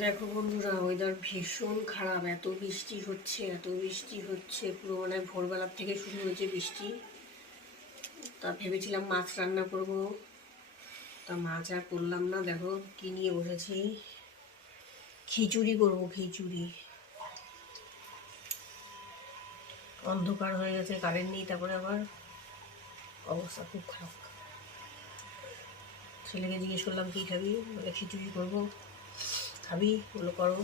দেখো বন্ধুরা, ওয়েদার ভীষণ খারাপ। এত বৃষ্টি হচ্ছে পুরো মানে ভোরবেলার থেকে শুরু হয়েছে বৃষ্টি। তা ভেবেছিলাম মাছ রান্না করব, তা মাছ আর করলাম না। দেখো কি নিয়ে বসেছি, খিচুড়ি করব। খিচুড়ি অন্ধকার হয়ে গেছে, কারেন্ট নেই, তারপরে আবার অবস্থা খুব খারাপ। ছেলেকে জিজ্ঞেস করলাম কি খাবি, বলে খিচুড়ি করবো। খাবি? বলো করো,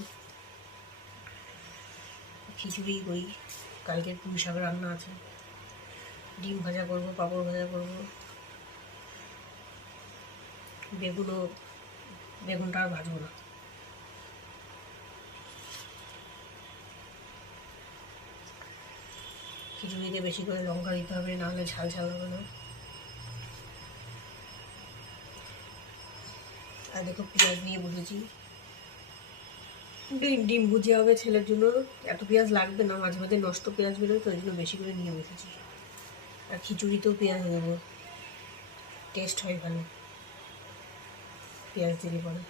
খিচুড়ি করি। কালকের পুঁই শাক রান্না আছে, ডিম ভাজা করবো, পাঁপড় ভাজা করবো, বেগুনটা আর ভাজবো না। খিচুড়িতে বেশি করে লঙ্কা দিতে হবে, নাহলে ঝাল ঝাল হবে না। আর দেখো পেঁয়াজ নিয়ে বসেছি, ডিম ভুজিয়া হবে ছেলের জন্য। এত পেঁয়াজ লাগবে না, মাঝে মাঝে নষ্ট পেঁয়াজ বেরোয়, তো ওই জন্য বেশি করে নিয়ে বসেছি। আর খিচুড়িতেও পেঁয়াজ দেবো, টেস্ট হয় ভালো পেঁয়াজ দিলে পরে।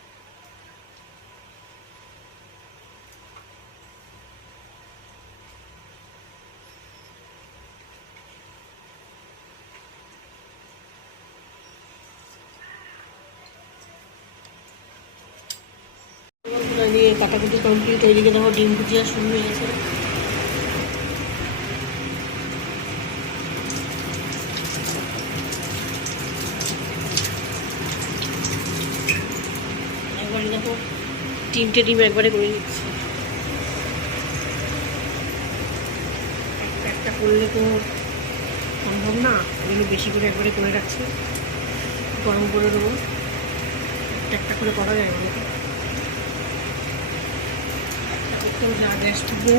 দিয়ে কাটাকুটি কমপ্লিট, ওইদিকে দেখো ডিম ভুজিয়া শুরু হয়ে গেছে। একবারে দেখো তিনটে ডিম একবারে করে নিচ্ছি। একটা করলে তো সম্ভব না, ওগুলো বেশি করে একবারে করে রাখছি, গরম করে দেবো। একটা করে করা যায় বলো তো? একটা করতেও যা গ্যাস থাকবে,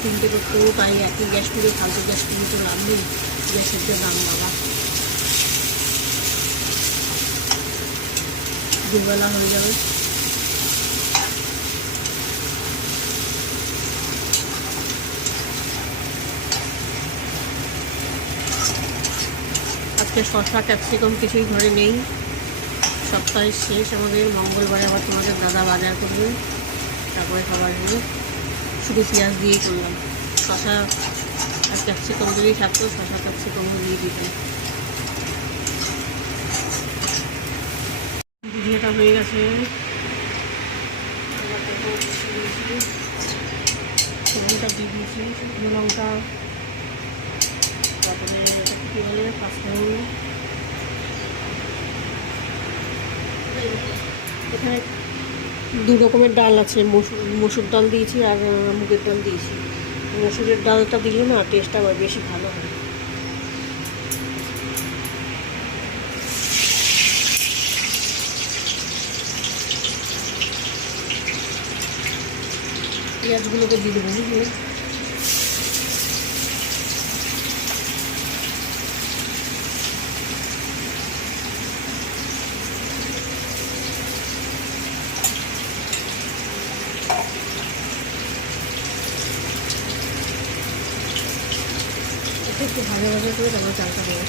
তিনটে করতেও তাই। একই গ্যাস করে ফালতু গ্যাস করে তো লাভ নেই, গ্যাসের যে দাম বাবা। দুবেলা হয়ে যাবে। আজকে শসা ক্যাপসিকাম কিছুই ঘরে নেই, সপ্তাহের শেষ আমাদের। মঙ্গলবারে আবার তোমাদের দাদা বাজার করবে, তারপরে খাবার নিয়ে শুধু পেঁয়াজ দিয়েই করলাম। শসা আর ক্যাপসিকাম দিয়েই থাকতো, শসা ক্যাপসিকামও দিয়ে দিতাম। ভুজিয়াটা হয়ে গেছে, লঙ্কা দিয়ে দিয়েছি, শুকনো লঙ্কা, তারপরে কী বলে পাঁচফোড়ন। এখানে দু রকমের ডাল আছে, মসুর ডাল দিয়েছি আর মুগের ডাল দিয়েছি। মসুরের ডালটা দিলে না টেস্টটা আবার বেশি ভালো হয়। পেঁয়াজগুলোকে দিয়ে দেবো, বুঝলি? একটু ভাজা ভাজা করে তারপর চালটা দেবো।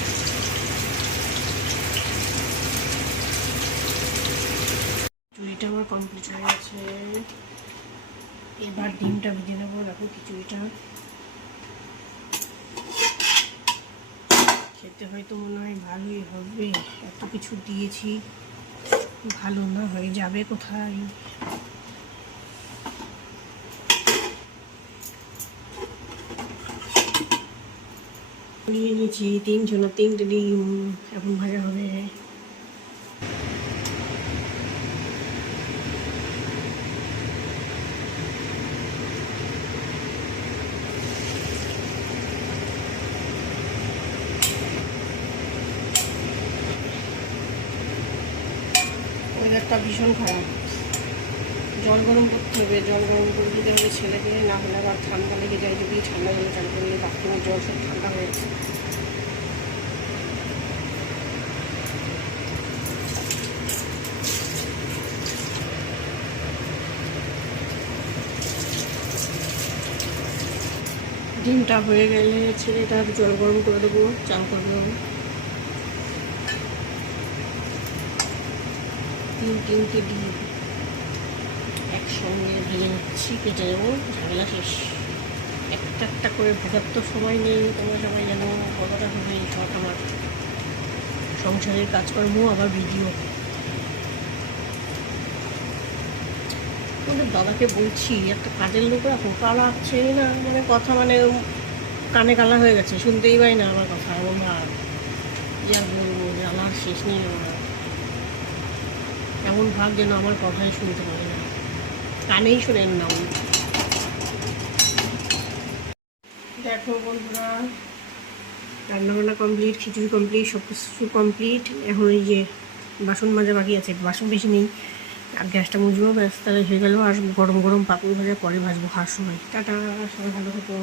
খিচুড়িটা আমার কমপ্লিট হয়ে গেছে, এবার ডিমটা ভেজে নেবো। দেখো খিচুড়িটা খেতে হয়তো মনে হয় ভালোই হবে, এত কিছু দিয়েছি, ভালো না হয়ে যাবে কোথায়। নিয়ে নিয়েছি তিনটে ডিম, এখন ভাজা হবে। ওয়েদারটা ভীষণ খারাপ, জল গরম করতে হবে, জল গরম করে দিতে হবে ছেলেকে, না হলে আবার ঠান্ডা লেগে যায়। যদি ঠান্ডা জলে চান করলে বাথরুমের জল সব ঠান্ডা হয়ে যাচ্ছে। ডিমটা হয়ে গেলে ছেলেটার জল গরম করে দেবো, চান করে দেবো। তিনটে ডিম একসঙ্গে ভেজে নিচ্ছি, কেটে নেবো, ঝামেলা শেষ। একটা একটা করে ভেজার তো সময় নেই, তোমরা সবাই যেন কতটা হবে সব আমার সংসারের কাজকর্ম আবার ভিডিও। তোমাদের দাদাকে বলছি একটা কাজের লোক রাখো, কালা আছে না, মানে কথা মানে কানে কালা হয়ে গেছে, শুনতেই পাই না আমার কথা, এমন ভাব। যা বলবো, জ্বালার শেষ নেই আমার, এমন ভাব যেন আমার কথাই শুনতে পারে না, কানেই শোনেন না উনি। দেখো বন্ধুরা, রান্নাবান্না কমপ্লিট, খিচুড়ি কমপ্লিট, সব কিছু কমপ্লিট। এখন এই যে বাসন মাজা বাকি আছে, বাসন বেশি নেই, আর গ্যাসটা মুছবো, ব্যাস তাহলে হয়ে গেল। আর গরম গরম পাপড় ভাজা পরে ভাজবো খাওয়ার সময়। টাটা, সবাই ভালো হতো।